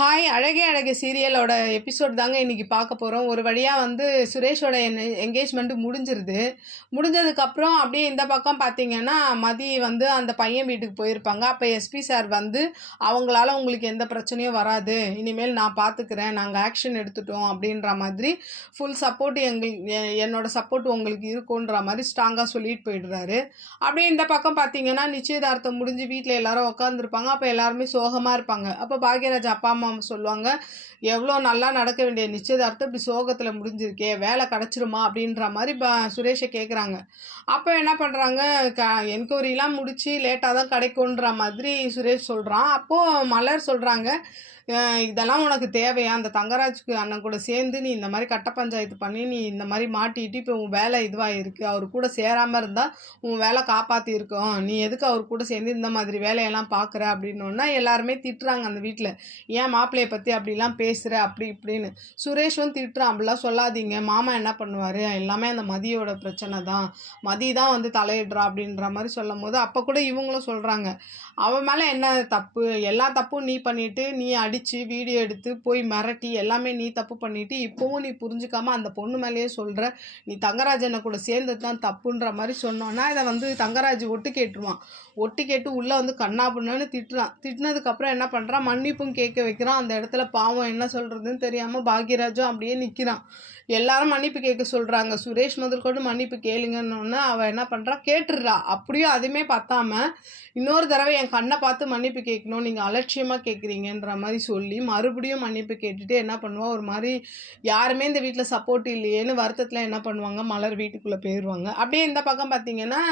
Hi அழகே அழகு சீரியலோட episode தாங்க இன்றைக்கி பார்க்க போகிறோம். ஒரு வழியாக வந்து சுரேஷோட என்கேஜ்மெண்ட்டு முடிஞ்சிருது. முடிஞ்சதுக்கப்புறம் அப்படியே இந்த பக்கம் பார்த்தீங்கன்னா மதி வந்து அந்த பையன் வீட்டுக்கு போயிருப்பாங்க. அப்போ எஸ்பி சார் வந்து அவங்களால உங்களுக்கு எந்த பிரச்சனையும் வராது, இனிமேல் நான் பார்த்துக்கிறேன், நாங்கள் ஆக்ஷன் எடுத்துட்டோம் அப்படின்ற மாதிரி ஃபுல் சப்போர்ட் என்னோட சப்போர்ட் உங்களுக்கு இருக்குன்ற மாதிரி ஸ்ட்ராங்காக சொல்லிட்டு போயிடுறாரு. அப்படியே இந்த பக்கம் பார்த்தீங்கன்னா நிச்சயதார்த்தம் முடிஞ்சு வீட்டில் எல்லாரும் உட்காந்துருப்பாங்க. அப்போ எல்லாருமே சோகமாக இருப்பாங்க. அப்போ பாக்யராஜ் அப்பா அம்மா சொல்லுவாங்க, எவ்வளோ நல்லா நடக்க வேண்டிய நிச்சயதார்த்தம் இப்படி சோகத்தில் முடிஞ்சிருக்கே, வேலை கிடச்சிருமா அப்படின்ற மாதிரி சுரேஷை கேட்குறாங்க. அப்போ என்ன பண்ணுறாங்க, என்கொயரிலாம் முடித்து லேட்டாக தான் கிடைக்குன்ற மாதிரி சுரேஷ் சொல்கிறான். அப்போது மலர் சொல்கிறாங்க, இதெல்லாம் உனக்கு தேவையா? அந்த தங்கராஜுக்கு அண்ணன் கூட சேர்ந்து நீ இந்த மாதிரி கட்ட பஞ்சாயத்து பண்ணி நீ இந்த மாதிரி மாட்டிட்டு இப்போ உன் வேலை இதுவாகிருக்கு, அவர் கூட சேராமல் இருந்தால் உன் வேலை காப்பாற்றிருக்கோம், நீ எதுக்கு அவர் கூட சேர்ந்து இந்த மாதிரி வேலையெல்லாம் பார்க்குற அப்படின்னோன்னா எல்லாருமே திட்டுறாங்க அந்த வீட்டில். ஏன் மாப்பிள்ளையை பற்றி அப்படிலாம் பேசுகிற அப்படி இப்படின்னு. சுரேஷும் திட்டுறான், அப்படிலாம் சொல்லாதீங்க, மாமா என்ன பண்ணுவார், எல்லாமே அந்த மதியோட பிரச்சனை தான், மதி தான் வந்து தலையிடுறா அப்படின்ற மாதிரி சொல்லும் போது அப்போ கூட இவங்களும் சொல்கிறாங்க, அவன் மேலே என்ன தப்பு, எல்லா தப்பும் நீ பண்ணிவிட்டு நீ அடித்து வீடியோ எடுத்து போய் மிரட்டி எல்லாமே நீ தப்பு பண்ணிவிட்டு இப்போவும் நீ புரிஞ்சுக்காமல் அந்த பொண்ணு மேலேயே சொல்கிற, நீ தங்கராஜனை கூட சேர்ந்தது தான் தப்புன்ற மாதிரி சொன்னோன்னா இதை வந்து தங்கராஜ் ஒட்டு கேட்டுருவான். ஒட்டு கேட்டு உள்ளே வந்து கண்ணா புண்ணான்னு திட்டுறான். திட்டினதுக்கப்புறம் என்ன பண்ணுறான், மன்னிப்பும் கேட்க வைக்கிறான். அந்த இடத்துல பாவம் என்ன சொல்கிறதுன்னு தெரியாமல் பாக்யராஜும் அப்படியே நிற்கிறான். எல்லாரும் மன்னிப்பு கேட்க சொல்கிறாங்க, சுரேஷ் முதல் கொண்டு மன்னிப்பு கேளுங்கன்னொன்னே அவள் என்ன பண்ணுறா, கேட்டுடுறா. அப்படியும் அதுவுமே பத்தாம இன்னொரு தடவை என் கண்ணை பார்த்து மன்னிப்பு கேட்கணும், நீங்கள் அலட்சியமாக கேட்குறீங்கன்ற மாதிரி சொல்லி மறுபடியும் மன்னிப்பு கேட்டுட்டு என்ன பண்ணுவாள், ஒரு மாதிரி யாருமே இந்த வீட்டில் சப்போர்ட் இல்லையேன்னு வருத்தத்தில் என்ன பண்ணுவாங்க, மலர் வீட்டுக்குள்ளே போயிடுவாங்க. அப்படியே இந்த பக்கம் பார்த்தீங்கன்னா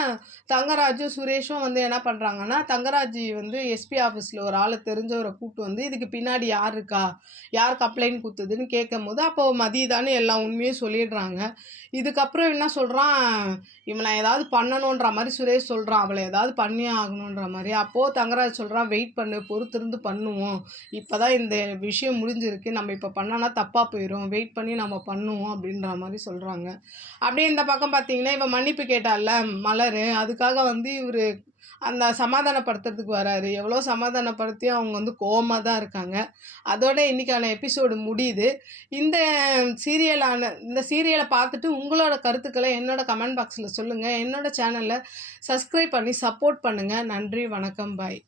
தங்கராஜும் சுரேஷும் வந்து என்ன பண்ணுறாங்கன்னா, தங்கராஜ் வந்து எஸ்பி ஆஃபீஸில் ஒரு ஆளை தெரிஞ்சவரை கூப்பிட்டு வந்து இதுக்கு பின்னாடி யார் இருக்கா, யார் கம்ப்ளைண்ட் கொடுத்ததுன்னு கேட்கும் போது அப்போது மதியதானே எல்லா உண்மையும் சொல்லிடுறாங்க. இதுக்கப்புறம் என்ன சொல்கிறான், இவனை ஏதாவது பண்ணணுன்ற மாதிரி சுரேஷ் சொல்கிறான், அவளை ஏதாவது பண்ணியே ஆகணுன்ற மாதிரி. அப்போது தங்கராஜ் சொல்கிறான், வெயிட் பண்ணு, பொறுத்திருந்து பண்ணுவோம், இப்போ தான் இந்த விஷயம் முடிஞ்சிருக்கு, நம்ம இப்போ பண்ணோன்னா தப்பாக போயிடும், வெயிட் பண்ணி நம்ம பண்ணுவோம் அப்படின்ற மாதிரி சொல்கிறாங்க. அப்படியே இந்த பக்கம் பார்த்தீங்கன்னா இவன் மன்னிப்பு கேட்டால மலர், அதுக்காக வந்து இவர் அந்த சமாதானப்படுத்துறதுக்கு வராரு. எவ்வளோ சமாதானப்படுத்தியும் அவங்க வந்து கோவமாக தான் இருக்காங்க. அதோட இன்றைக்கான எபிசோடு முடியுது. இந்த சீரியலை பார்த்துட்டு உங்களோட கருத்துக்களை என்னோட கமெண்ட் பாக்ஸில் சொல்லுங்கள். என்னோட சேனலை சப்ஸ்கிரைப் பண்ணி சப்போர்ட் பண்ணுங்கள். நன்றி, வணக்கம், பாய்.